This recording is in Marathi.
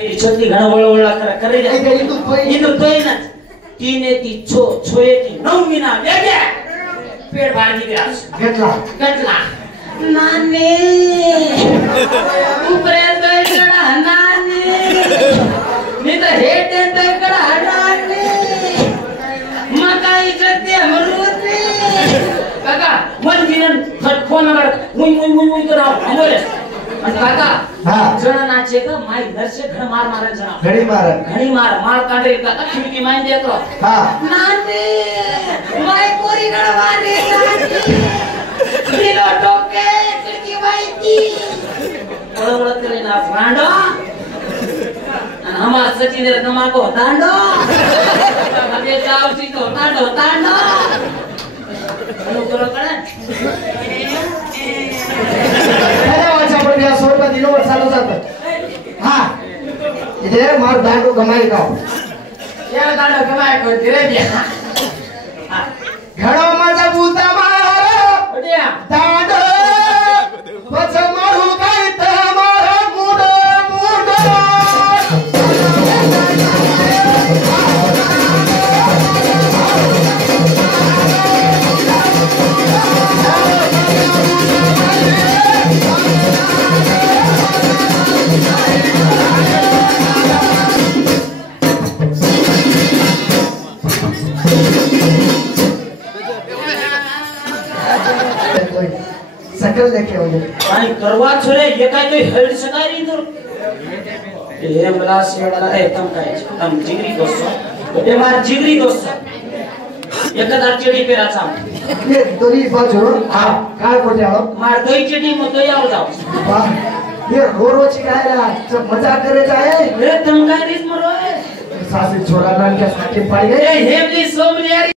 छत्ती घण वळवळला करे इथं तोय ना तीने ती छोये ती 9 महिना वेगळ्या पेट बाळगी घेतला नाने उपरे तयकडा नाने मी तर हेटे तयकडा नाने मकाई जते मरुते काका मन बिनन फोन कर मुई करा बोले काका जणांचे का माई घरचे घण मार घणी मार काढे काका खिडकी माई देतो नाने माई कोरी गण मारे दिलो टोके खिडकी माईती ओळख करे ना फ्रांडो आणि हमार सचिन रे नमाको तांडो अबे जावची तो तांडो अनु करो कळे दिनोवर चालू जात इथे मार दांडू कमाई का या दांडू कमाई को तिरे द्या घडो माझा भूता मार ओडिया दांड वच मारू काय तर मार मुड सकल देखे हो आणि करवा छोरे ये काय तो हेड सकारी तो ये मला सेवाला आहे तम जिगरी दोस्त ते मार जिगरी दोस्त एकदा चेडी पेराचा ये दोरी बाजू काय कोटे आलो मार दोई चेडी मग तो याव जाव वाह ये गोरवची काय रा मजाक करे जाए रे तुम काय दिस मरो सासरी छोरा नान के साथी पड़ गए हे हेमली सोमली